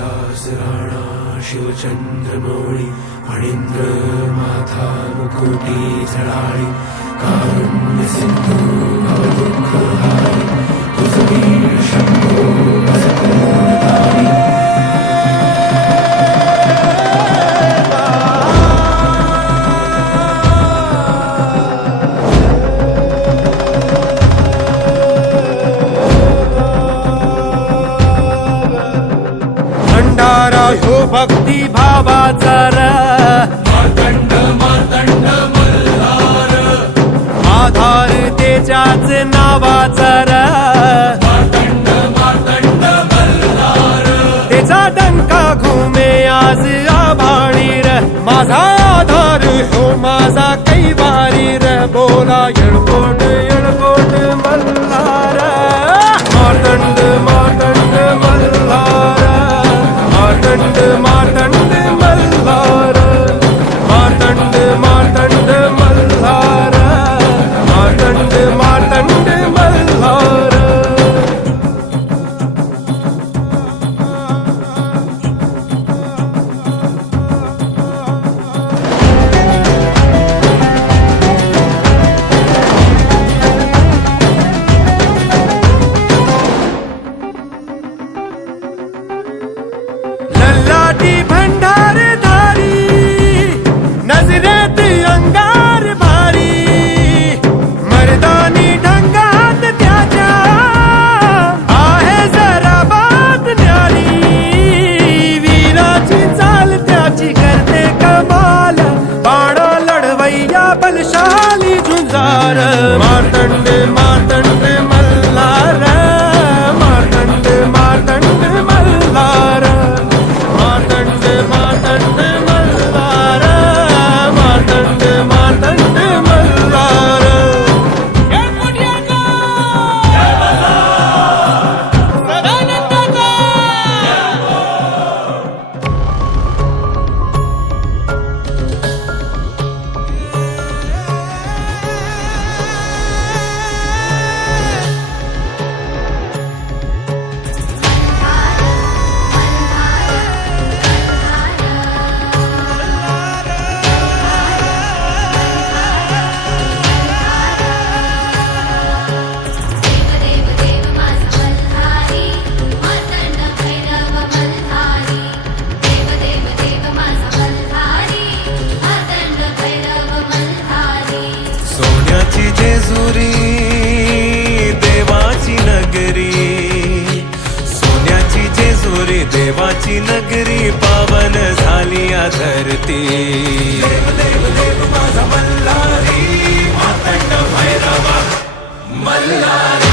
विलास राणा शिवचंद्रमौळी फणींद्र माथा मुकुटी झळाळी कारुण्य सिंधू भवदुःखहारी तुझ वीर शंभो असपूर्णधारी भंडारा ह्यो भक्ती भावाचा र मार्तंड मार्तंड मल्हार आधार त्याच्याच नावाचा र मार्तंड मार्तंड मल्हार त्याचा डंका घुमे आज आभाळी र माझा आधार ह्यो माझा कैवारी र बोला येळकोट येळकोट मल्हार मार्तंड मार्तंड मल्हार मार्तंड मार्तंड मल्हार मार्तंड मार्तंड मल्हार मार्तंड मार्तंड मल्हार ललाटी भंडारधारी नजरेत अंगार भारी मर्दानी ढंगात त्याच्या आहे जरा बात न्यारी वीराची चाल त्याची करते कमाल बाणा लढवैया बलशाली झुंजार मार्तंड मार्तंड मल्हार मार्तंड मार्तंड मल्हार मार्तंड मार्तंड मल्हार मार्तंड मार्तंड मल्हार देव देव माझा मल्हारी मार्तंड भैरव मल्हारी देव देव देव माझा मल्हारी मार्तंड भैरव मल्हारी सोन्याची जेजुरी देवाची नगरी सोन्याची जेजुरी देवाची नगरी पावन झाली या धरती देव देव देव माझा मल्हारी मार्तंड भैरव मल्हारी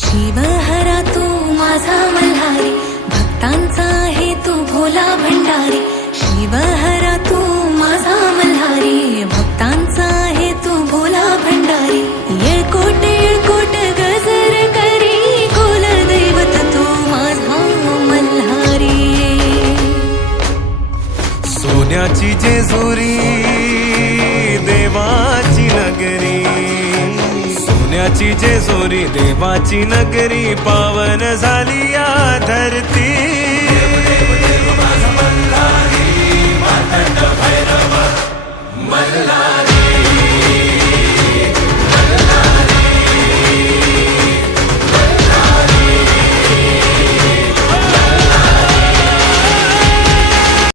शिवहरा तू माझा मल्हारी भक्तांचा आहे तू भोला भंडारी शिवहरा तू माझा मल्हारी भक्तांचा आहे तू भोला भंडारी येळकोट येळकोट गजर करी कुल दैवत तू माझा मल्हारी सोन्याची जेजुरी देवाची नगरी सोन्याची जेजुरी देवाची नगरी पावन झाली या धरती देव देव माझा मल्हारी मार्तंड भैरव मल्हारी